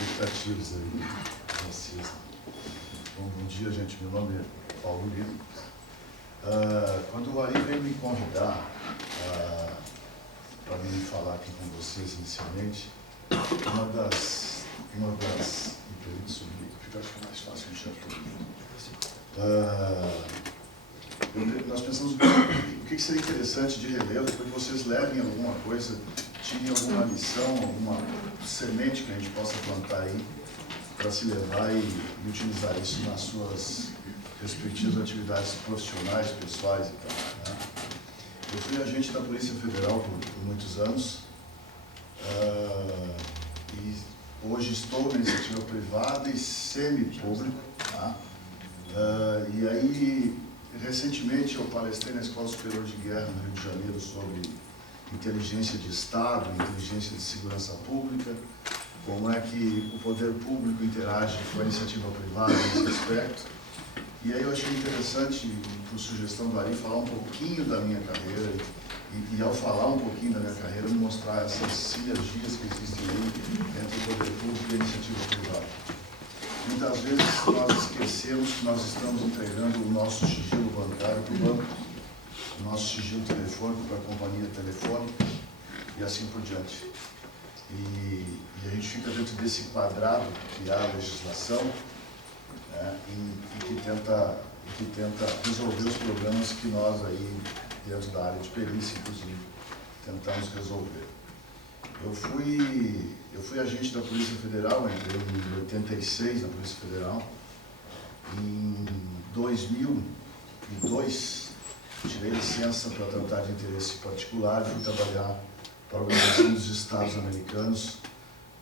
expectativas aí, vocês. Bom dia, gente. Meu nome é Paulo Lima. Quando o Ari veio me convidar para vir falar aqui com vocês inicialmente, uma das me permite subir, porque acho que é mais fácil enxergar todo mundo. Nós pensamos o que seria interessante de relevo, depois que vocês levem alguma coisa, tirem alguma lição, alguma semente que a gente possa plantar aí, para se levar e utilizar isso nas suas respectivas atividades profissionais, pessoais e tal, né? Eu fui agente da Polícia Federal por muitos anos e hoje estou na iniciativa privada e semi-público, tá? E aí, recentemente eu palestrei na Escola Superior de Guerra no Rio de Janeiro sobre inteligência de Estado, inteligência de segurança pública, como é que o poder público interage com a iniciativa privada nesse aspecto. E aí eu achei interessante, por sugestão do Ari, falar um pouquinho da minha carreira e ao falar um pouquinho da minha carreira, mostrar essas sinergias que existem aí entre o poder público e a iniciativa privada. Muitas vezes nós esquecemos que nós estamos entregando o nosso sigilo bancário para o banco, o nosso sigilo telefônico para a companhia telefônica e assim por diante. E a gente fica dentro desse quadrado que há a legislação, né, e que tenta resolver os problemas que nós aí, dentro da área de perícia, inclusive, tentamos resolver. Eu fui agente da Polícia Federal, entrei em 86 na Polícia Federal. Em 2002, tirei licença para tratar de interesse particular e fui trabalhar para a Organização dos Estados Americanos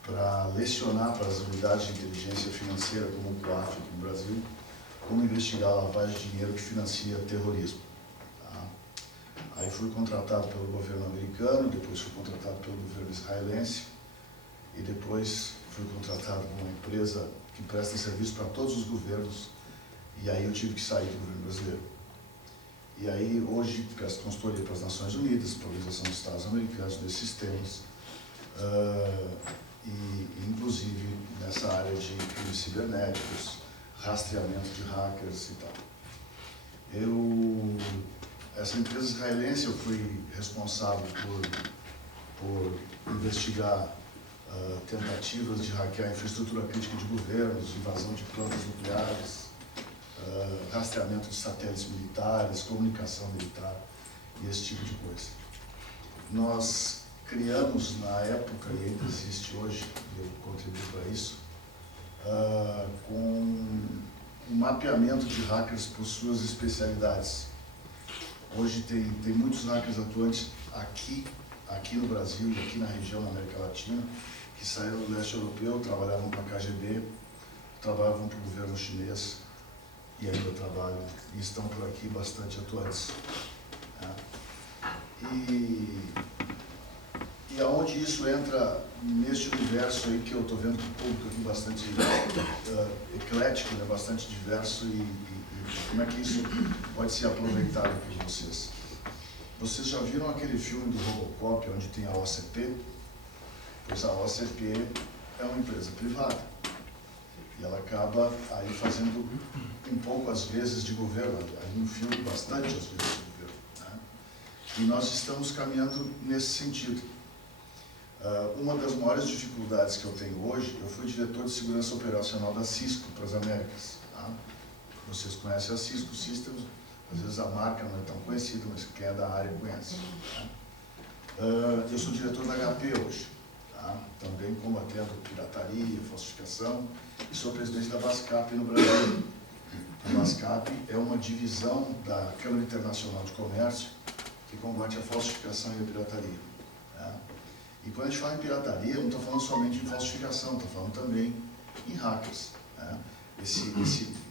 para lecionar para as unidades de inteligência financeira, como o COAF aqui no Brasil, como investigar a lavagem de dinheiro que financia terrorismo. Tá? Aí fui contratado pelo governo americano, depois fui contratado pelo governo israelense e depois fui contratado por uma empresa que presta serviço para todos os governos e aí eu tive que sair do governo brasileiro. E aí hoje presto consultoria para as Nações Unidas, para a Organização dos Estados Americanos, desses temas, e inclusive nessa área de crimes cibernéticos, rastreamento de hackers e tal. Essa empresa israelense, eu fui responsável por investigar tentativas de hackear a infraestrutura crítica de governos, invasão de plantas nucleares, rastreamento de satélites militares, comunicação militar e esse tipo de coisa. Nós criamos na época, e ainda existe hoje, e eu contribuo para isso, com um mapeamento de hackers por suas especialidades. Hoje tem muitos hackers atuantes aqui no Brasil e aqui na região, na América Latina, que saíram do leste europeu, trabalhavam para a KGB, trabalhavam para o governo chinês e ainda trabalham e estão por aqui bastante atuantes. Né? E aonde isso entra neste universo aí que eu estou vendo que o público aqui bastante eclético, né? Bastante diverso e como é que isso pode ser aproveitado por vocês. Vocês já viram aquele filme do Robocop onde tem a OCP? Pois a OCP é uma empresa privada e ela acaba aí fazendo um pouco às vezes de governo, aí um filme bastante às vezes de governo, né? E nós estamos caminhando nesse sentido. Uma das maiores dificuldades que eu tenho hoje, eu fui diretor de segurança operacional da Cisco para as Américas. Tá? Vocês conhecem a Cisco Systems, às vezes a marca não é tão conhecida, mas quem é da área conhece. Tá? Eu sou diretor da HP hoje, tá? Também combatendo pirataria, falsificação, e sou presidente da BASCAP no Brasil. A BASCAP é uma divisão da Câmara Internacional de Comércio que combate a falsificação e a pirataria. Tá? E quando a gente fala em pirataria, eu não estou falando somente em falsificação, estou falando também em hackers. Né? Esse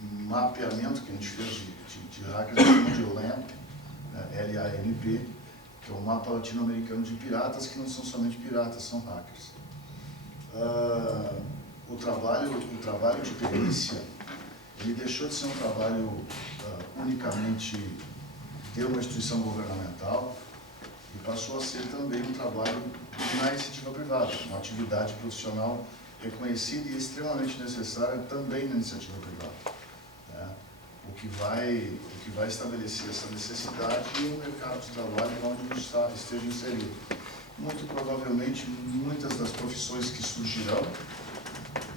mapeamento que a gente fez de hackers, de LAMP, né? LAMP, que é um mapa latino-americano de piratas, que não são somente piratas, são hackers. O trabalho de perícia, ele deixou de ser um trabalho unicamente de uma instituição governamental e passou a ser também um trabalho na iniciativa privada, uma atividade profissional reconhecida e extremamente necessária também na iniciativa privada, né? O que vai estabelecer essa necessidade e o mercado de trabalho onde a gente esteja inserido. Muito provavelmente, muitas das profissões que surgirão,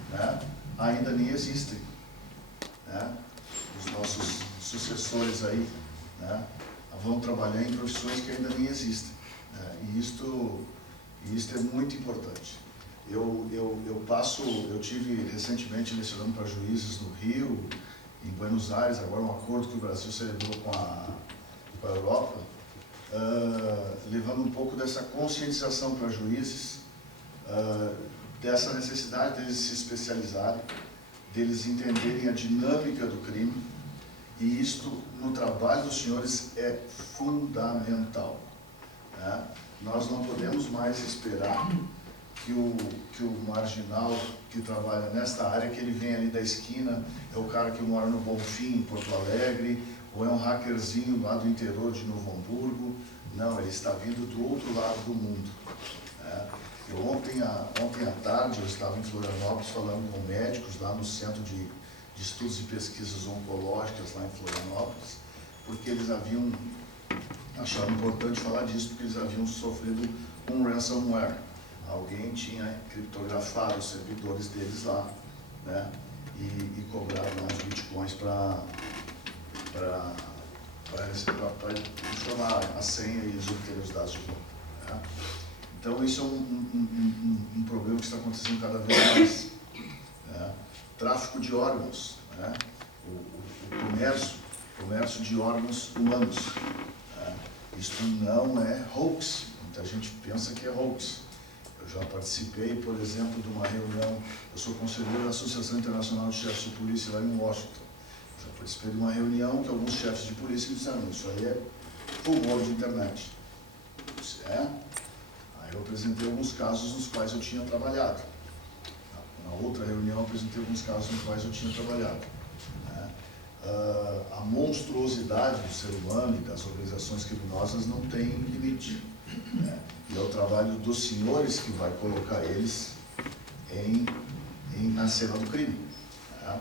né, ainda nem existem, né? Os nossos sucessores aí, né, vão trabalhar em profissões que ainda nem existem, né? E isto é muito importante. Eu tive recentemente lecionando para juízes no Rio, em Buenos Aires, agora um acordo que o Brasil celebrou com a Europa, levando um pouco dessa conscientização para juízes, dessa necessidade deles se especializarem, deles entenderem a dinâmica do crime, e isto, no trabalho dos senhores, é fundamental, né? Nós não podemos mais esperar que o marginal que trabalha nesta área, que ele vem ali da esquina, é o cara que mora no Bonfim, em Porto Alegre, ou é um hackerzinho lá do interior de Novo Hamburgo. Não, ele está vindo do outro lado do mundo, né? Ontem à tarde eu estava em Florianópolis falando com médicos lá no Centro de Estudos e Pesquisas Oncológicas lá em Florianópolis, porque eles acharam importante falar disso, porque eles haviam sofrido um ransomware. Alguém tinha criptografado os servidores deles lá, né, e cobrado uns bitcoins para informar a senha e obter os dados de volta, né? Então isso é um problema que está acontecendo cada vez mais, né? Tráfico de órgãos, né? O comércio de órgãos humanos, né? Isto não é hoax, muita gente pensa que é hoax. Eu já participei, por exemplo, de uma reunião, eu sou conselheiro da Associação Internacional de Chefes de Polícia lá em Washington. Já participei de uma reunião que alguns chefes de polícia disseram: isso aí é rumor de internet. Isso é? Aí eu apresentei alguns casos nos quais eu tinha trabalhado. Na outra reunião eu apresentei alguns casos nos quais eu tinha trabalhado, né? A monstruosidade do ser humano e das organizações criminosas não tem limite, né? E é o trabalho dos senhores que vai colocar eles na cena do crime, né?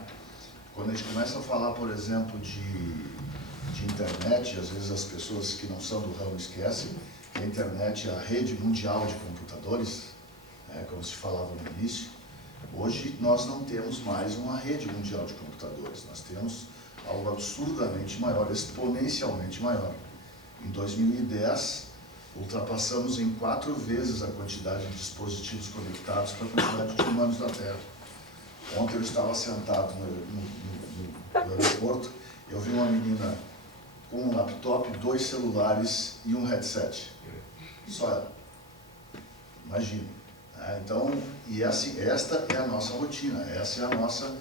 Quando a gente começa a falar, por exemplo, de internet, às vezes as pessoas que não são do ramo esquecem que a internet é a rede mundial de computadores, né, como se falava no início. Hoje nós não temos mais uma rede mundial de computadores, nós temos algo absurdamente maior, exponencialmente maior. Em 2010, ultrapassamos em 4 vezes a quantidade de dispositivos conectados para a quantidade de humanos da Terra. Ontem eu estava sentado no aeroporto, eu vi uma menina com um laptop, 2 celulares e um headset. Só ela. Imagina. Então, esta é a nossa rotina, essa é a nossa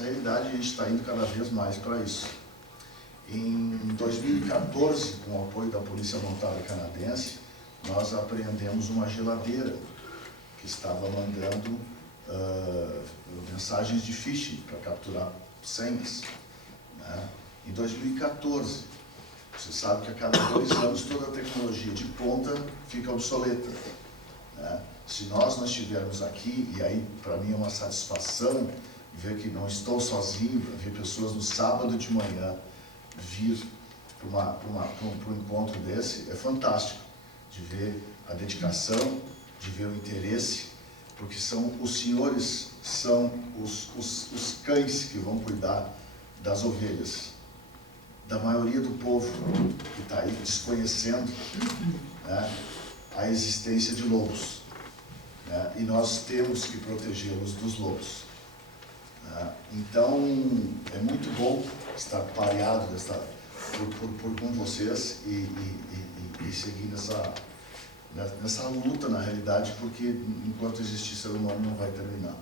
realidade, e a gente está indo cada vez mais para isso. Em 2014, com o apoio da Polícia Montada Canadense, nós apreendemos uma geladeira que estava mandando mensagens de phishing para capturar senhas, né? Em 2014, você sabe que a cada 2 anos toda a tecnologia de ponta fica obsoleta, né? Se nós não estivermos aqui, e aí para mim é uma satisfação ver que não estou sozinho, ver pessoas no sábado de manhã vir para um encontro desse, é fantástico de ver a dedicação, de ver o interesse, porque os senhores são os cães que vão cuidar das ovelhas, da maioria do povo que está aí desconhecendo, né, a existência de lobos, né, e nós temos que protegê-los dos lobos, né? Então é muito bom estar pareado com vocês e seguir nessa luta, na realidade, porque enquanto existir ser humano não vai terminar.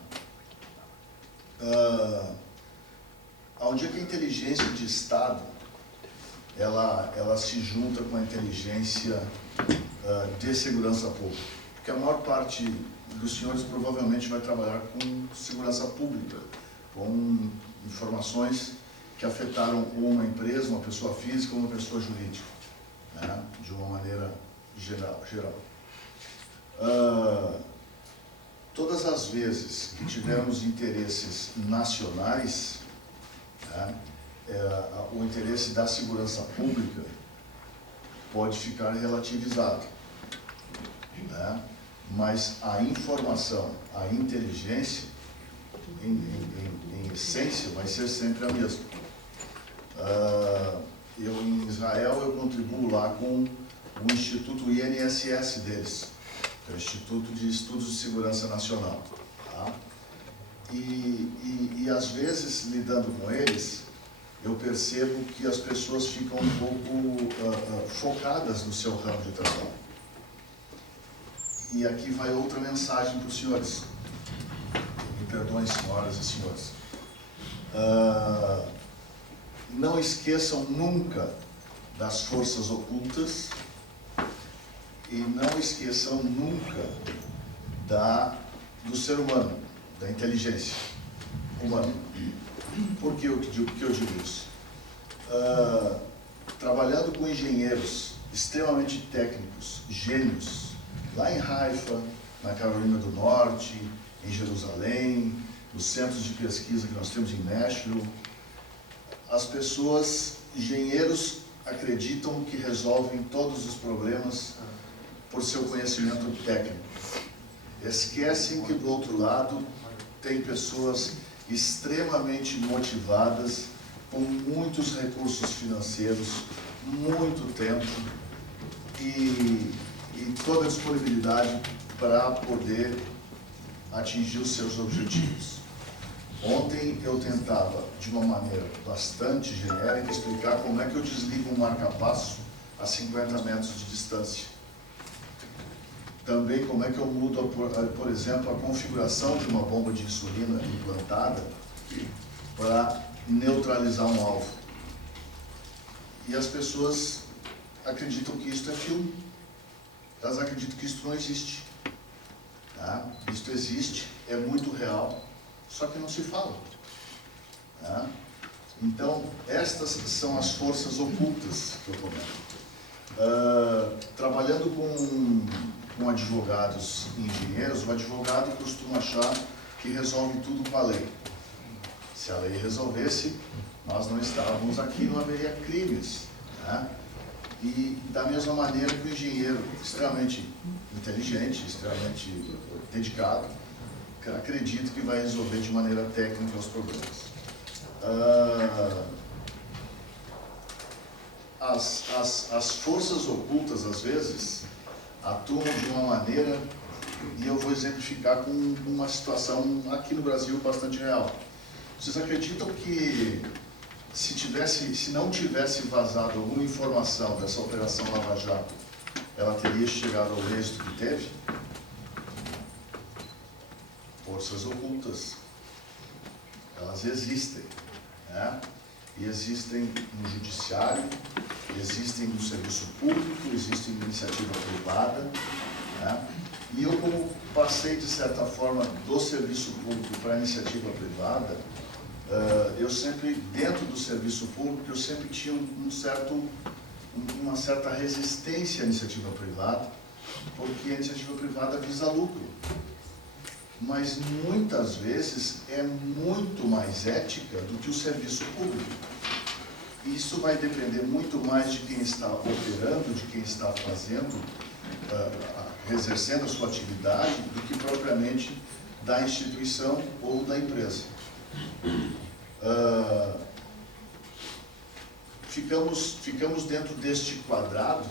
Onde é que a inteligência de Estado ela se junta com a inteligência de segurança pública? Porque a maior parte dos senhores provavelmente vai trabalhar com segurança pública, com informações que afetaram uma empresa, uma pessoa física ou uma pessoa jurídica, né, de uma maneira geral. todas as vezes que tivermos interesses nacionais, né, o interesse da segurança pública pode ficar relativizado, né? Mas a informação, a inteligência, em essência, vai ser sempre a mesma. Em Israel, eu contribuo lá com o Instituto INSS deles, que é o Instituto de Estudos de Segurança Nacional. Tá? E às vezes, lidando com eles, eu percebo que as pessoas ficam um pouco focadas no seu ramo de trabalho. E aqui vai outra mensagem para os senhores. Me perdoem, senhoras e senhores. Não esqueçam nunca das forças ocultas e não esqueçam nunca do ser humano, da inteligência humana. Por que eu digo isso? Trabalhando com engenheiros extremamente técnicos, gênios, lá em Haifa, na Carolina do Norte, em Jerusalém, nos centros de pesquisa que nós temos em Nashville, as pessoas, engenheiros, acreditam que resolvem todos os problemas por seu conhecimento técnico. Esquecem que do outro lado tem pessoas extremamente motivadas, com muitos recursos financeiros, muito tempo e toda a disponibilidade para poder atingir os seus objetivos. Ontem eu tentava, de uma maneira bastante genérica, explicar como é que eu desligo um marca-passo a 50 metros de distância. Também como é que eu mudo, por exemplo, a configuração de uma bomba de insulina implantada para neutralizar um alvo. E as pessoas acreditam que isso é filme. Elas acreditam que isso não existe. Tá? Isso existe, é muito real, só que não se fala. Tá? Então, estas são as forças ocultas que eu comento. Trabalhando com advogados e engenheiros, o advogado costuma achar que resolve tudo com a lei. Se a lei resolvesse, nós não estávamos aqui, não haveria crimes. Né? E da mesma maneira que o engenheiro, extremamente inteligente, extremamente dedicado, acredita que vai resolver de maneira técnica os problemas. As forças ocultas, às vezes, atuam de uma maneira, e eu vou exemplificar com uma situação aqui no Brasil bastante real. Vocês acreditam que se não tivesse vazado alguma informação dessa Operação Lava Jato, ela teria chegado ao êxito que teve? Forças ocultas, elas existem, né? E existem no judiciário, existem no serviço público, existem na iniciativa privada, né? E eu, como passei, de certa forma, do serviço público para a iniciativa privada, eu sempre, dentro do serviço público, eu sempre tinha uma certa resistência à iniciativa privada, porque a iniciativa privada visa lucro. Mas muitas vezes é muito mais ética do que o serviço público. Isso vai depender muito mais de quem está operando, de quem está fazendo, exercendo a sua atividade, do que propriamente da instituição ou da empresa. Ficamos dentro deste quadrado,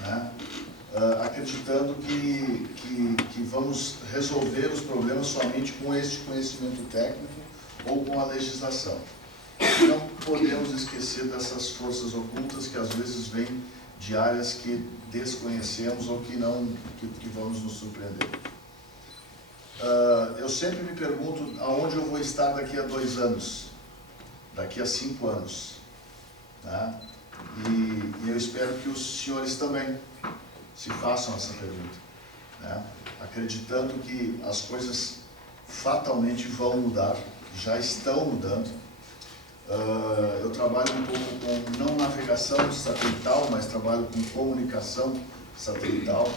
né, acreditando que vamos resolver os problemas somente com este conhecimento técnico ou com a legislação. Não podemos esquecer dessas forças ocultas que às vezes vêm de áreas que desconhecemos ou que vamos nos surpreender. Eu sempre me pergunto aonde eu vou estar daqui a 2 anos, daqui a 5 anos. Né? E eu espero que os senhores também se façam essa pergunta, né? Acreditando que as coisas fatalmente vão mudar, já estão mudando. Eu trabalho um pouco com não navegação satelital, mas trabalho com comunicação satelital.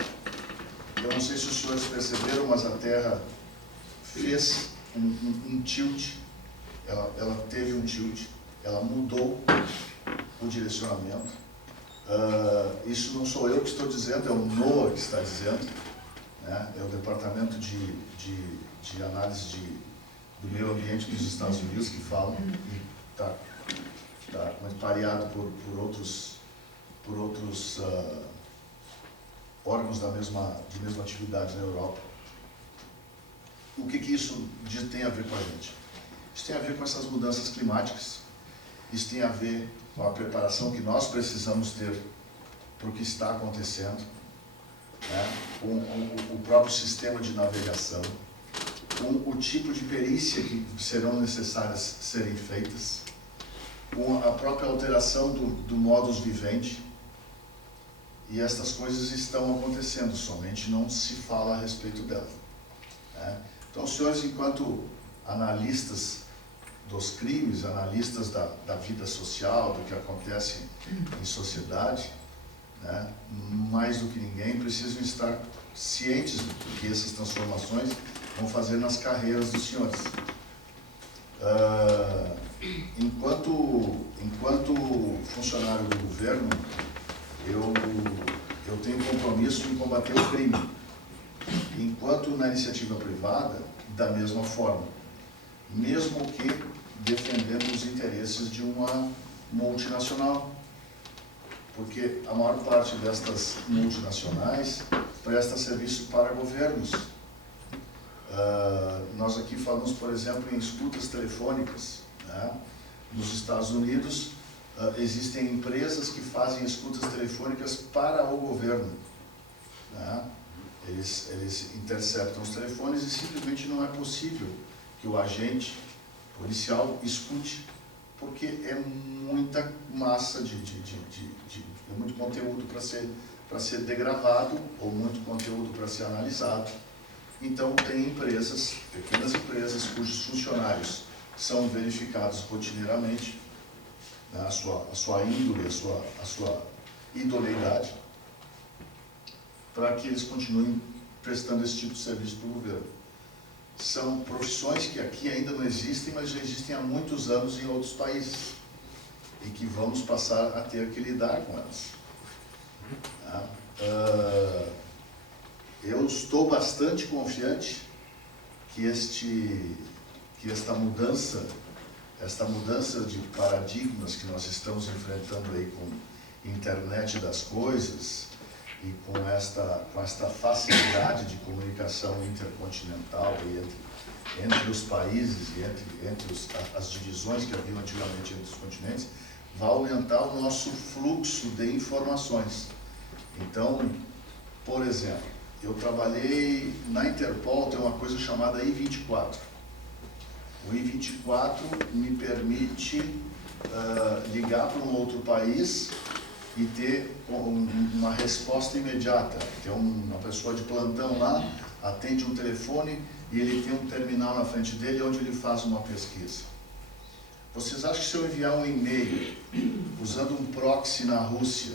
Eu não sei se os senhores perceberam, mas a Terra fez um tilt, ela teve um tilt, ela mudou o direcionamento. Isso não sou eu que estou dizendo, é o NOAA que está dizendo, né? É o Departamento de Análise do Meio Ambiente dos Estados Unidos que falam, e está pareado por outros órgãos de mesma atividade na Europa. O que isso tem a ver com a gente? Isso tem a ver com essas mudanças climáticas, isso tem a ver com a preparação que nós precisamos ter para o que está acontecendo, né? Com o próprio sistema de navegação, com o tipo de perícia que serão necessárias serem feitas, com a própria alteração do modus vivendi. E estas coisas estão acontecendo, somente não se fala a respeito delas, né? Então, os senhores, enquanto analistas dos crimes, analistas da vida social, do que acontece em sociedade, né, mais do que ninguém, precisam estar cientes do que essas transformações vão fazer nas carreiras dos senhores. Enquanto funcionário do governo, eu tenho compromisso em combater o crime. Enquanto na iniciativa privada, da mesma forma, mesmo que defendendo os interesses de uma multinacional, porque a maior parte destas multinacionais presta serviço para governos. Nós aqui falamos, por exemplo, em escutas telefônicas, né? Nos Estados Unidos, existem empresas que fazem escutas telefônicas para o governo, né? Eles interceptam os telefones e simplesmente não é possível que o agente policial escute, porque é muita massa é muito conteúdo para ser degravado, ou muito conteúdo para ser analisado. Então, tem empresas, pequenas empresas, cujos funcionários são verificados rotineiramente, né, a sua índole, a sua idoneidade, para que eles continuem prestando esse tipo de serviço para o governo. São profissões que aqui ainda não existem, mas já existem há muitos anos em outros países, e que vamos passar a ter que lidar com elas. Eu estou bastante confiante que esta mudança de paradigmas que nós estamos enfrentando aí com a internet das coisas e com esta facilidade de comunicação intercontinental entre os países e entre as divisões que haviam antigamente entre os continentes, vai aumentar o nosso fluxo de informações. Então, por exemplo, eu trabalhei na Interpol, tem uma coisa chamada I-24. O I-24 me permite ligar para um outro país e ter uma resposta imediata. Tem uma pessoa de plantão lá, atende um telefone e ele tem um terminal na frente dele onde ele faz uma pesquisa. Vocês acham que se eu enviar um e-mail usando um proxy na Rússia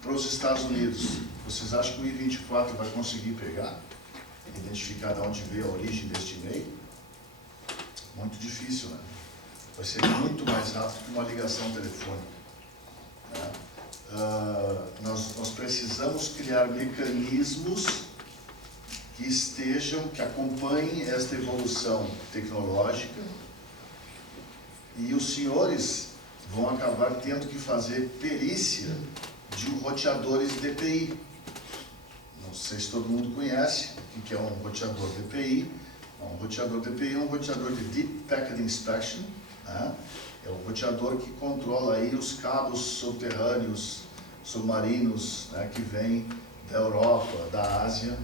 para os Estados Unidos, vocês acham que o I-24 vai conseguir pegar, identificar de onde veio a origem deste e-mail? Muito difícil, né? Vai ser muito mais rápido que uma ligação telefônica, né? Nós precisamos criar mecanismos que acompanhem esta evolução tecnológica, e os senhores vão acabar tendo que fazer perícia de roteadores DPI. Não sei se todo mundo conhece o que é um roteador DPI. Um roteador DPI é um roteador de Deep Packet Inspection, né? É um roteador que controla aí os cabos subterrâneos, submarinos, né, que vêm da Europa, da Ásia,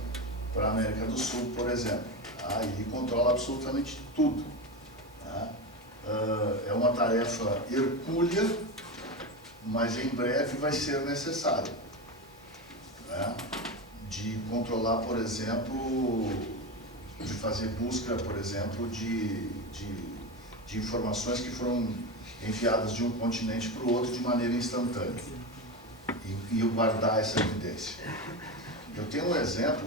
para a América do Sul, por exemplo. Ele controla absolutamente tudo, né? É uma tarefa hercúlea, mas em breve vai ser necessário, né? De controlar, por exemplo, de fazer busca, por exemplo, de informações que foram enviadas de um continente para o outro de maneira instantânea, e eu guardar essa evidência. Eu tenho um exemplo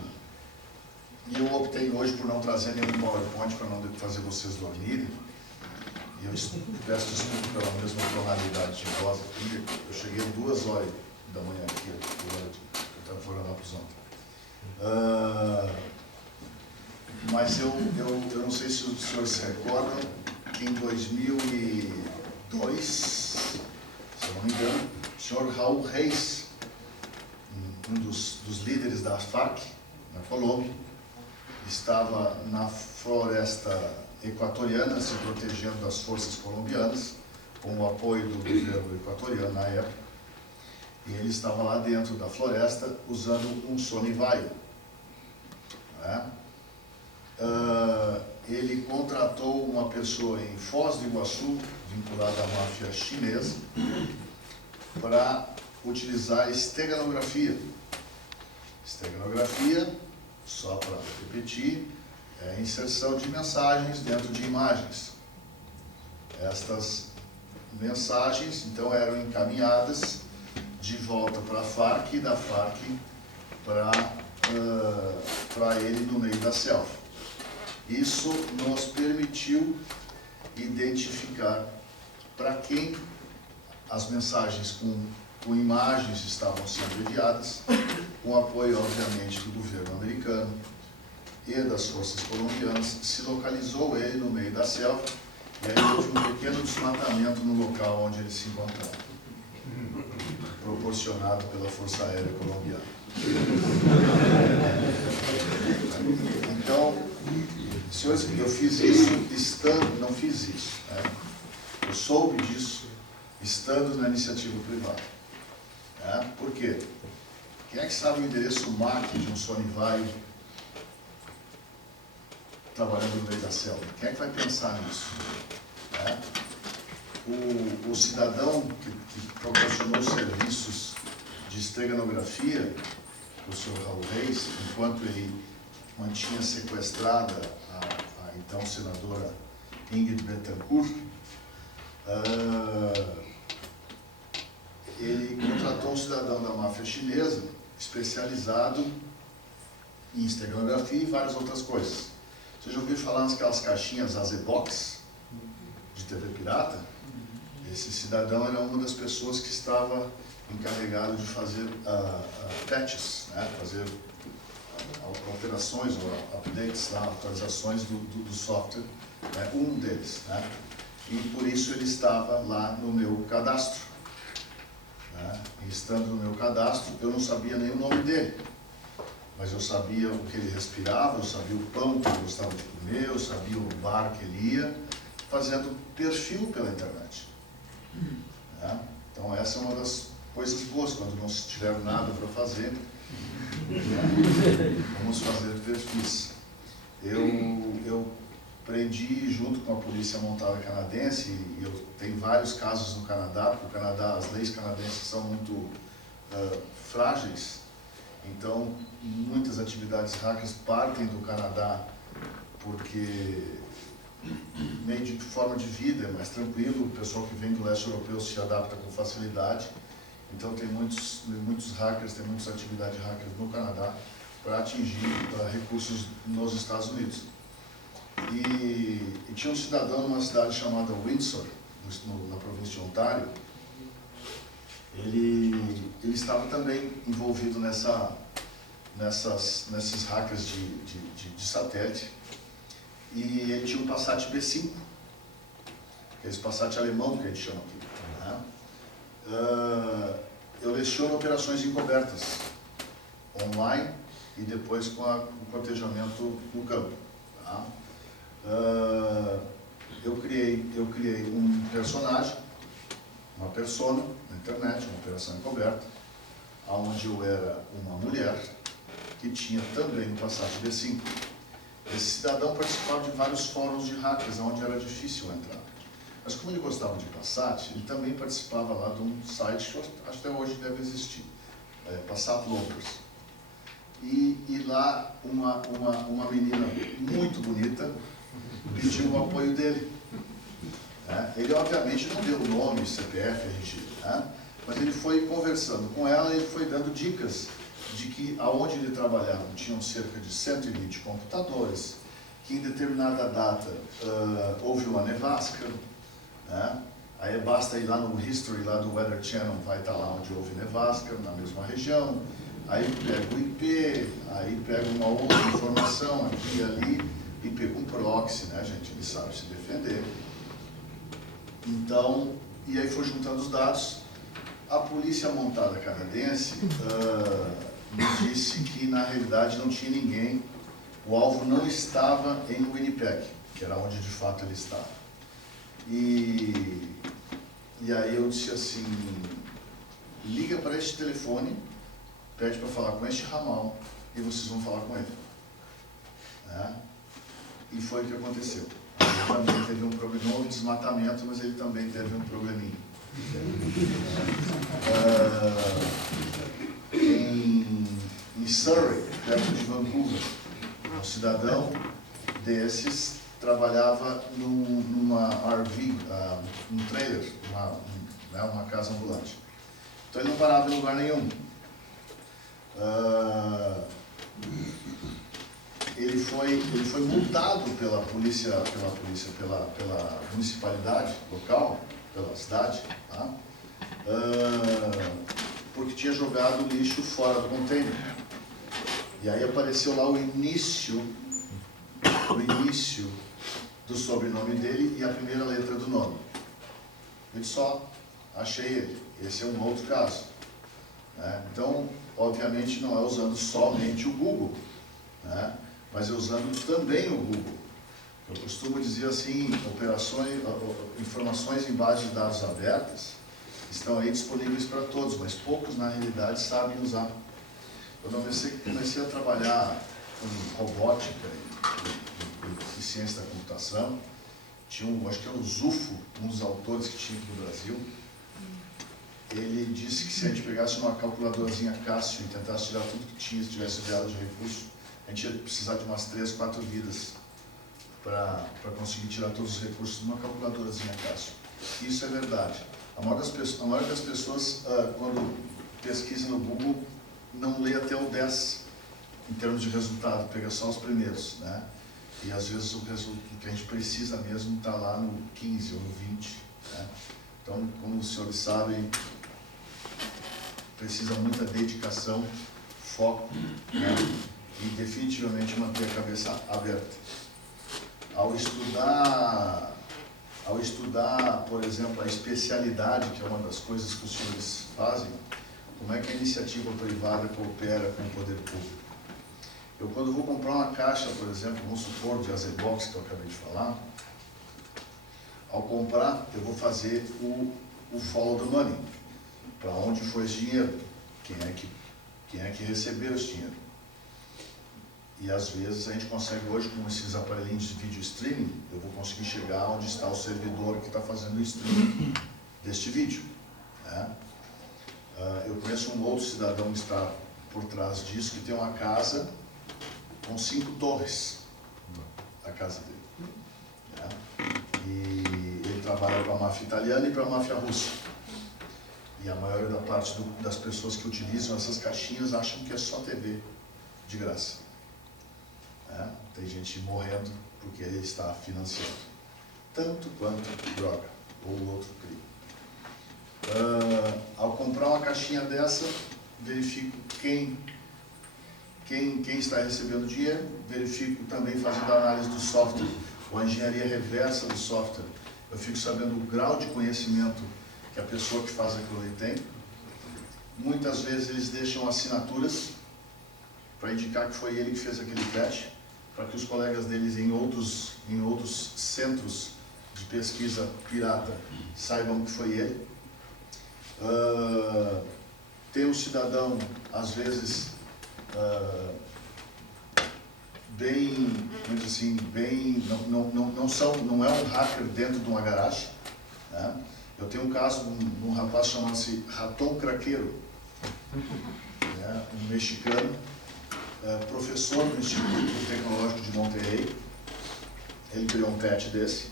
E eu optei hoje por não trazer nenhum PowerPoint para não fazer vocês dormirem. E eu peço desculpa pela mesma tonalidade de voz aqui. Eu cheguei 2h da manhã aqui, eu estava fora da prisão. Mas eu não sei se os senhores se recordam que em 2002, se eu não me engano, o senhor Raul Reis, um dos líderes da FARC, na Colômbia, estava na floresta equatoriana, se protegendo das forças colombianas, com o apoio do governo equatoriano na época, e ele estava lá dentro da floresta usando um Sony Vaio. Ele contratou uma pessoa em Foz do Iguaçu, vinculada à máfia chinesa, para utilizar esteganografia. Esteganografia, só para repetir, é inserção de mensagens dentro de imagens. Estas mensagens, então, eram encaminhadas de volta para a FARC e da FARC para ele no meio da selva. Isso nos permitiu identificar para quem as mensagens com imagens estavam sendo enviadas, com apoio, obviamente, do governo americano e das forças colombianas. Se localizou ele no meio da selva e aí houve um pequeno desmatamento no local onde ele se encontrava, proporcionado pela Força Aérea Colombiana. Então, senhores, eu fiz isso não fiz isso, né? Eu soube disso estando na iniciativa privada. Né? Por quê? Quem é que sabe o endereço MAC de um Sony Vaio trabalhando no meio da selva? Quem é que vai pensar nisso? Né? O cidadão que proporcionou serviços de esteganografia, o Sr. Raul Reis, enquanto ele mantinha sequestrada a então senadora Ingrid Betancourt, ele contratou um cidadão da máfia chinesa especializado em esteganografia e várias outras coisas. Vocês já ouviram falar naquelas caixinhas Azebox de TV pirata? Esse cidadão era uma das pessoas que estava encarregado de fazer patches, né? Fazer alterações ou updates, atualizações do software, né? Um deles, né? E por isso ele estava lá no meu cadastro. Né? E estando no meu cadastro, eu não sabia nem o nome dele, mas eu sabia o que ele respirava, eu sabia o pão que ele gostava de comer, eu sabia o bar que ele ia, fazendo perfil pela internet. Né? Então essa é uma das coisas boas, quando não se tiver nada para fazer, vamos fazer perfis. Eu prendi junto com a polícia montada canadense, e eu tenho vários casos no Canadá, porque o Canadá, as leis canadenses são muito frágeis, então muitas atividades hackers partem do Canadá porque meio de forma de vida é mais tranquilo, o pessoal que vem do leste europeu se adapta com facilidade, então tem muitos hackers, tem muitas atividades hackers no Canadá para atingir recursos nos Estados Unidos. E tinha um cidadão numa cidade chamada Windsor, na província de Ontário. Ele estava também envolvido nesses hackers de satélite. E ele tinha um Passat B5, esse Passat alemão que a gente chama aqui. Né? Eu leciono operações encobertas, online e depois com o cotejamento no campo. Tá? Eu criei um personagem, uma persona na internet, uma operação encoberta, onde eu era uma mulher que tinha também um Passat B5. Esse cidadão participava de vários fóruns de hackers, onde era difícil entrar. Mas como ele gostava de Passat, ele também participava lá de um site que acho que até hoje deve existir, Passat Lovers. E lá uma menina muito bonita pediu o apoio dele. Né? Ele obviamente não deu o nome, CPF, RG, né? Mas ele foi conversando com ela e ele foi dando dicas de que aonde ele trabalhava tinham cerca de 120 computadores, que em determinada data houve uma nevasca, né? Aí basta ir lá no History, lá do Weather Channel, vai estar lá onde houve nevasca, na mesma região, aí pega o IP, aí pega uma outra informação aqui e ali, e pega um proxy, né, gente? Ele sabe se defender. Então, e aí foi juntando os dados. A polícia montada canadense me disse que na realidade não tinha ninguém, o alvo não estava em Winnipeg, que era onde de fato ele estava. E aí eu disse assim, liga para este telefone, pede para falar com este ramal e vocês vão falar com ele. Né? E foi o que aconteceu. Ele também teve um problema, não houve desmatamento, mas ele também teve um probleminha. Em Surrey, perto de Vancouver, um cidadão desses trabalhava numa RV, num trailer, uma casa ambulante. Então ele não parava em lugar nenhum. Ele foi multado pela municipalidade local, pela cidade, tá? Porque tinha jogado lixo fora do container. E aí apareceu lá o início do sobrenome dele e a primeira letra do nome. Ele só achei ele. Esse é um outro caso. Né? Então, obviamente, não é usando somente o Google, né? Mas é usando também o Google. Eu costumo dizer assim, informações em bases de dados abertas estão aí disponíveis para todos, mas poucos na realidade sabem usar. Eu comecei a trabalhar com robótica e ciência da computação. Tinha acho que era o Zufo, um dos autores que tinha aqui no Brasil. Ele disse que se a gente pegasse uma calculadorzinha Cássio e tentasse tirar tudo que tinha, se tivesse veado de recurso, a gente ia precisar de umas 3, 4 vidas para conseguir tirar todos os recursos de uma calculadorazinha Cássio. Isso é verdade. A maioria das pessoas, quando pesquisa no Google, não lê até o 10 em termos de resultado, pega só os primeiros, né? E às vezes o que a gente precisa mesmo está lá no 15 ou no 20. Né? Então, como os senhores sabem, precisa muita dedicação, foco, né? E definitivamente manter a cabeça aberta. Ao estudar, por exemplo, a especialidade, que é uma das coisas que os senhores fazem, como é que a iniciativa privada coopera com o poder público? Eu, quando vou comprar uma caixa, por exemplo, vamos supor, de Azebox, que eu acabei de falar, ao comprar, eu vou fazer o follow the money. Para onde foi esse dinheiro? Quem é que recebeu esse dinheiro? E às vezes a gente consegue hoje, com esses aparelhinhos de vídeo streaming, eu vou conseguir chegar onde está o servidor que está fazendo o streaming deste vídeo. Né? Eu conheço um outro cidadão que está por trás disso, que tem uma casa com 5 torres, a casa dele. Né? E ele trabalha para a máfia italiana e para a máfia russa. E a maioria das pessoas que utilizam essas caixinhas acham que é só TV de graça. Tem gente morrendo porque ele está financiando, tanto quanto droga ou outro crime. Ao comprar uma caixinha dessa, verifico quem está recebendo dinheiro, verifico também, fazendo a análise do software, ou a engenharia reversa do software, eu fico sabendo o grau de conhecimento que a pessoa que faz aquilo ali tem. Muitas vezes eles deixam assinaturas para indicar que foi ele que fez aquele patch, para que os colegas deles em outros centros de pesquisa pirata saibam que foi ele. Tem um cidadão, às vezes, não é um hacker dentro de uma garagem. Né? Eu tenho um caso de um rapaz chamado-se Raton Craqueiro, né? Um mexicano, professor do Instituto Tecnológico de Monterrey. Ele criou um patch desse.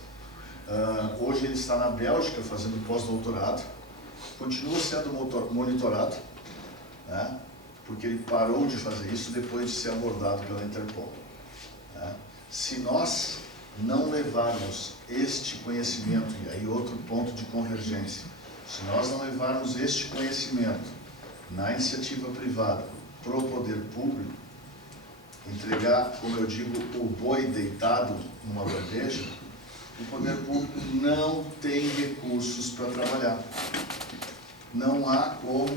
Hoje ele está na Bélgica fazendo pós-doutorado. Continua sendo monitorado, né? porque ele parou de fazer isso depois de ser abordado pela Interpol. Né? Se nós não levarmos este conhecimento, e aí outro ponto de convergência, se nós não levarmos este conhecimento na iniciativa privada para o poder público, entregar, como eu digo, o boi deitado numa bandeja, o poder público não tem recursos para trabalhar. Não há como